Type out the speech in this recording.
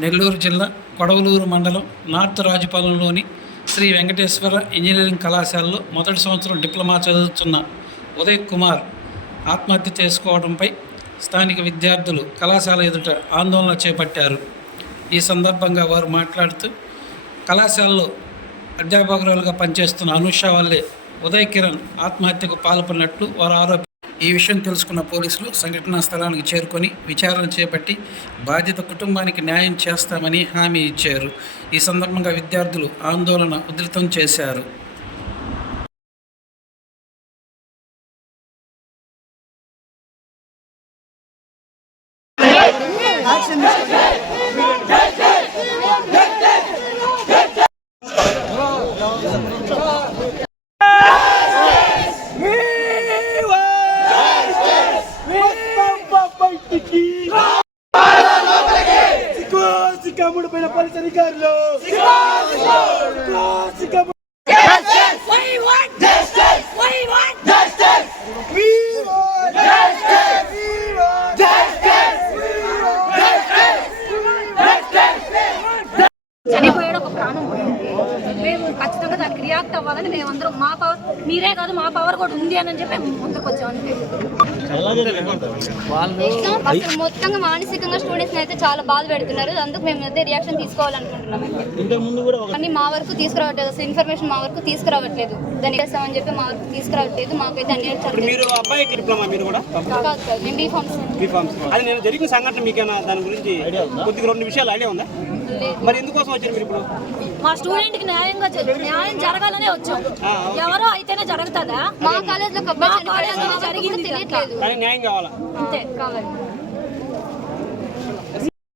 నెల్లూరు జిల్లా కొడవలూరు మండలం నార్త్ రాజుపాలెంలోని శ్రీ వెంకటేశ్వర ఇంజనీరింగ్ కళాశాలలో మొదటి సంవత్సరం డిప్లొమా చదువుతున్న ఉదయ్ కుమార్ ఆత్మహత్య చేసుకోవడంపై స్థానిక విద్యార్థులు కళాశాల ఎదుట ఆందోళన చేపట్టారు. ఈ సందర్భంగా వారు మాట్లాడుతూ కళాశాలలో అధ్యాపకురాలుగా పనిచేస్తున్న అనుష వల్లే ఉదయ్ కిరణ్ ఆత్మహత్యకు పాల్పడినట్లు వారు ఆరోపి ఈ విషయం తెలుసుకున్న పోలీసులు సంఘటనా స్థలానికి చేరుకొని విచారణ చేపట్టి బాధిత కుటుంబానికి న్యాయం చేస్తామని హామీ ఇచ్చారు. ఈ సందర్భంగా విద్యార్థులు ఆందోళన ఉధృతం చేశారు. justice! We want justice! చనిపోయాడు ఒక ప్రాణం పోయింది మేము ఖచ్చితంగా దానికి రియాక్ట్ అవ్వాలని మేమందరం మా పవర్ మీరే కాదు మా పవర్ కూడా ఉంది అని చెప్పి ముందుకు వచ్చాం అంతే. అసలు మొత్తంగా మానసికంగా స్టూడెంట్స్ అయితే చాలా బాధ పెడుతున్నారు. అందుకు మేము అయితే రియాక్షన్ తీసుకోవాలనుకుంటున్నాం. కానీ మా వరకు తీసుకురావట్లేదు. అసలు ఇన్ఫర్మేషన్ మా వరకు తీసుకురావట్లేదు. దాన్ని చేస్తామని చెప్పి మా వరకు తీసుకురావట్లేదు. మాకైతే అన్ని మీరు డిప్లొమా మీరు కూడా? కాదు కాదు మేము బీఫామ్స్ బీఫామ్స్ అది నేను జరిగిన సంఘటన మీకేనా దాని గురించి కొద్దిగా రెండు విషయాలు ఐడియా ఉందా? మరి ఎందుకోసం వచ్చారు మీరు ఇప్పుడు? మా స్టూడెంట్కి న్యాయంగా న్యాయం జరగాలనే వచ్చాం. ఎవరో అయితేనే జరుగుతుందా? మా కాలేజ్లో జరిగింది తెలియట్లేదు. కానీ న్యాయం కావాలా? అంతే. కావాలి.